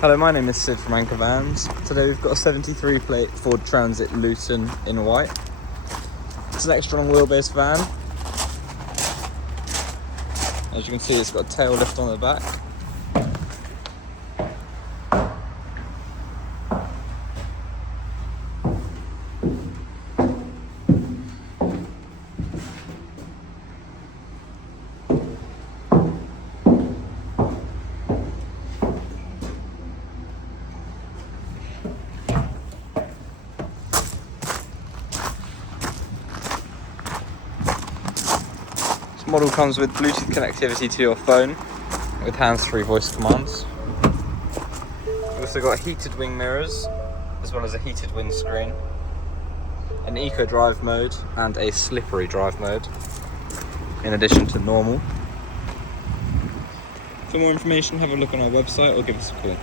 Hello, my name is Sid from Anchor Vans. Today we've got a 73 plate Ford Transit Luton in white. It's an extra long wheelbase van. As you can see, it's got a tail lift on the back. This model comes with Bluetooth connectivity to your phone with hands-free voice commands. We've also got heated wing mirrors as well as a heated windscreen, an eco drive mode and a slippery drive mode in addition to normal. For more information, have a look on our website or give us a call.